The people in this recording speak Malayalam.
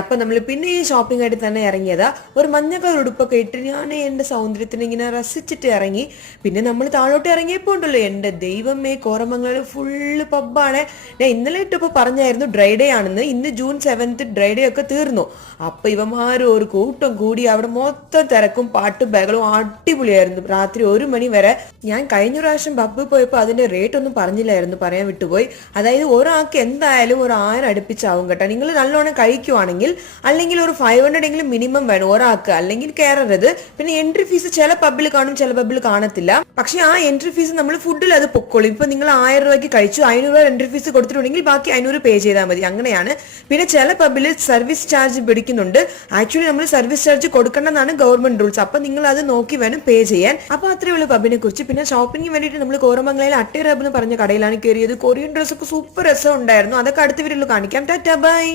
അപ്പൊ നമ്മൾ പിന്നെ ഈ ഷോപ്പിംഗ് ആയിട്ട് തന്നെ ഇറങ്ങിയതാ. ഒരു മഞ്ഞ കളർ ഉടുപ്പൊക്കെ ഇട്ട് ഞാൻ എന്റെ സൗന്ദര്യത്തിന് ഇങ്ങനെ രസിച്ചിട്ട് ഇറങ്ങി. പിന്നെ നമ്മൾ താഴോട്ട് ഇറങ്ങിയപ്പോ ഉണ്ടല്ലോ, എന്റെ ദൈവമേ, കോറമംഗലം ഫുള്ള് പബ്ബാണ്. ഞാൻ ഇന്നലെ ഇട്ടപ്പോ പറഞ്ഞായിരുന്നു ഡ്രൈ ഡേ ആണെന്ന്. ഇന്ന് ജൂൺ 7 ഡ്രൈ ഡേ ഒക്കെ തീർന്നു. അപ്പൊ ഇവന്മാരും ഒരു കൂട്ടം കൂടി അവിടെ മൊത്തം തിരക്കും പാട്ടും ബഹളവും അടിപൊളിയായിരുന്നു. രാത്രി 1 മണി വരെ. ഞാൻ കഴിഞ്ഞ പ്രാവശ്യം പബ്ബിൽ പോയപ്പോ അതിന്റെ റേറ്റ് ഒന്നും പറഞ്ഞില്ലായിരുന്നു, പറയാൻ വിട്ടുപോയി. അതായത് ഒരാൾക്ക് എന്തായാലും ഒരു 1000 അടുപ്പിച്ചാവും കേട്ടോ, നിങ്ങൾ നല്ലോണം കഴിക്കുവാണെങ്കിൽ. അല്ലെങ്കിൽ ഒരു 500 എങ്കിലും മിനിമം വേണം ഒരാൾക്ക്, അല്ലെങ്കിൽ കയറരുത്. പിന്നെ എൻട്രി ഫീസ് ചില പബ്ബിൽ കാണും, ചില പബ്ബിൽ കാണത്തില്ല. പക്ഷെ ആ എൻട്രി ഫീസ് നമ്മൾ ഫുഡിൽ അത് പൊക്കോളും. ഇപ്പൊ നിങ്ങൾ 1000 രൂപയ്ക്ക് കഴിച്ചു, 500 രൂപ എൻട്രി ഫീസ് കൊടുത്തിട്ടുണ്ടെങ്കിൽ ബാക്കി 500 പേ ചെയ്താൽ മതി, അങ്ങനെയാണ്. പിന്നെ ചില പബ്ബിൽ സർവീസ് ചാർജ് പിടിക്കുന്നുണ്ട്. ആക്ച്വലി നമ്മൾ സർവീസ് ചാർജ് കൊടുക്കണമെന്നാണ് ഗവൺമെന്റ് റൂൾസ്. അപ്പൊ നിങ്ങൾ അത് നോക്കി വേണം പേ ചെയ്യാൻ. അപ്പൊ അത്രേ ഉള്ളൂ പബ്ബിനെ കുറിച്ച്. പിന്നെ ഷോപ്പിംഗിന് വേണ്ടിയിട്ട് നമ്മൾ കോറമംഗലയിൽ അട്ടേ റബ് എന്ന് പറഞ്ഞ കടയിലാണ് കയറിയത്. കൊറിയൻ ഡ്രസ്സൊക്കെ സൂപ്പർ രസം ഉണ്ടായിരുന്നു. അതൊക്കെ അടുത്ത വീഡിയോയിൽ കാണിക്കാം. Tata bye.